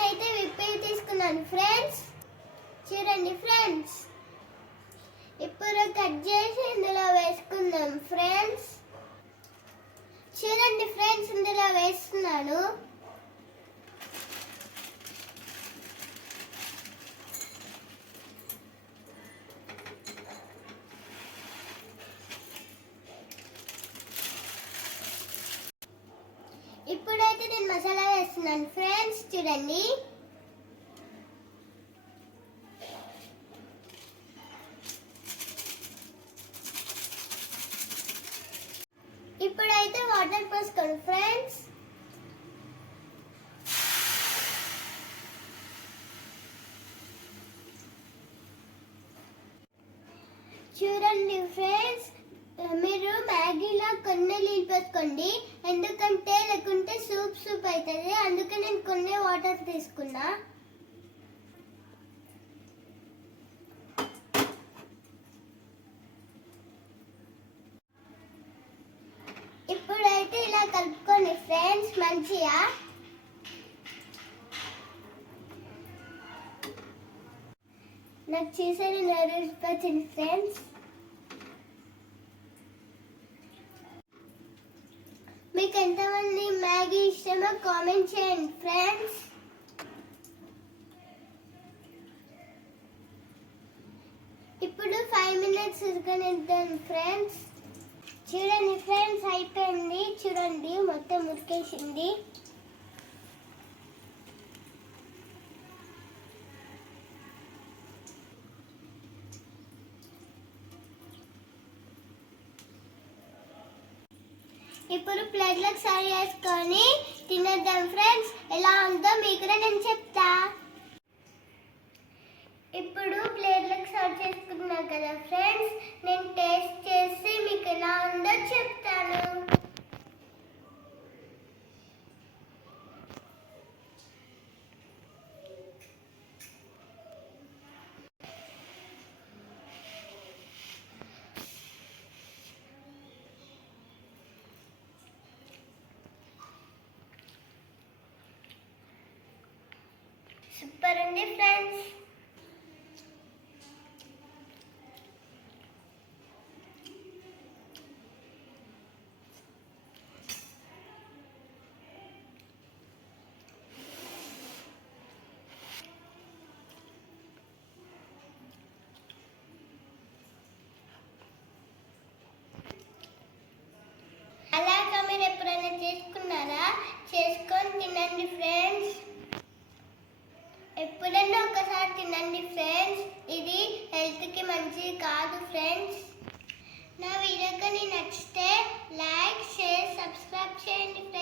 నేనైతే విప్పి తీసుకున్నాను ఫ్రెండ్స్. చూడండి ఫ్రెండ్స్, ఇప్పుడు కట్ చేసి ఇందులో వేసుకుందాం ఫ్రెండ్స్. చూడండి ఫ్రెండ్స్, ఇందులో వేస్తున్నాను. ఇప్పుడైతే నేను మసాలా వేస్తున్నాను ఫ్రెండ్స్. చూడండి, ఇప్పుడైతే వాటర్ పోసుకోండి ఫ్రెండ్స్. చూడండి ఫ్రెండ్స్, మీరు మ్యాగీలో కొన్ని నీళ్ళు పోసుకోండి, ఎందుకంటే లేకుంటే సూప్ అవుతుంది. అందుకే నేను కొన్ని వాటర్ తీసుకున్నా. ఇప్పుడైతే ఇలా కలుపుకోండి ఫ్రెండ్స్ మంచిగా. నాకు చేసేది నూడిల్స్ వచ్చింది ఫ్రెండ్స్. మీకు ఎంతమంది మ్యాగీ ఇష్టమో కామెంట్ చేయండి ఫ్రెండ్స్. ఇప్పుడు 5 minutes ఉడకనిద్దాం ఫ్రెండ్స్. చూడండి ఫ్రెండ్స్, అయిపోయింది. చూడండి, మొత్తం ఉడికేసింది. ఇప్పుడు ప్లేట్లకు సర్వ్ చేసుకొని తినేద్దాం ఫ్రెండ్స్. ఎలా ఉందో మీకు కూడా నేను చెప్తా. ఇప్పుడు ప్లేట్లకు సర్వ్ చేసుకున్నాం కదా ఫ్రెండ్స్, నేను టేస్ట్ చేసి మీకు ఎలా ఉందో చెప్తాను. సూపర్ ఉంది ఫ్రెండ్స్. అలాగా మీరు ఎప్పుడైనా చేసుకున్నారా? చేసుకొని తినండి ఫ్రెండ్స్. ఎప్పుడైనా ఒకసారి తినండి ఫ్రెండ్స్. ఇది హెల్త్కి మంచిది కాదు ఫ్రెండ్స్. నా వీడియో కానీ నచ్చితే లైక్, షేర్, సబ్స్క్రైబ్ చేయండి ఫ్రెండ్స్.